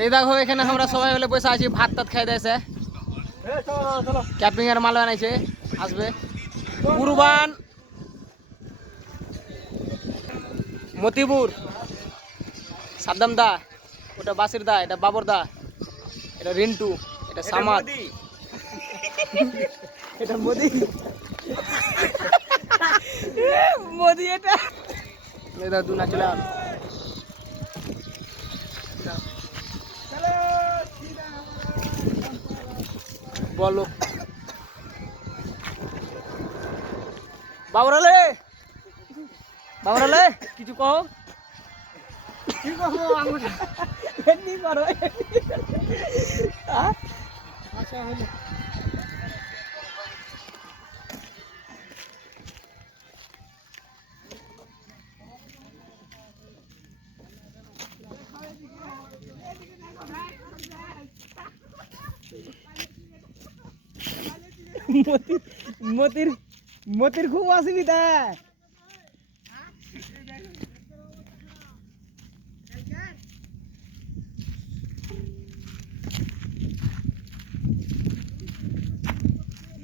এই দেখো এখানে আমরা সবাই মিলে বসে আছি, ভাত টাত খাই দিয়েছে, ক্যাপিং এর মাল বানাইছে, আসবে কুরবান মতিপুর সাদ্দাম দা, ওটা বাসির দা, এটা বাবর দা, এটা রিন্টু, এটা সামাদ, এটা মোদি মোদি, এটা এটা দুনা চলে আল বলো বাবরালে, বাবরালে কিছু কও, কি কहो আঙ্গুটা এমনি করো আচ্ছা হলো মতির মতির খুব অসুবিধা।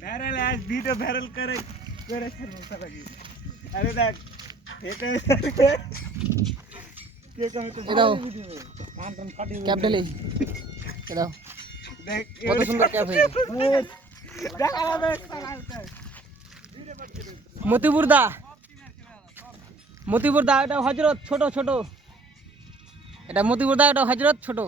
ভাইরাল আজ ভিডিও ভাইরাল করে করে ছাড়বো কি। আরে দেখ এটা কে কমে তো ভিডিও কান টান ফাটি ক্যাপ ঢেলে দাও, দেখ কত সুন্দর ক্যাপ হয়েছে। দেখা হবে মতিপুর দা, মতিপুর দা, এটা হযরত ছোট ছোট, এটা মতিপুর দা, এটা হযরত ছোট।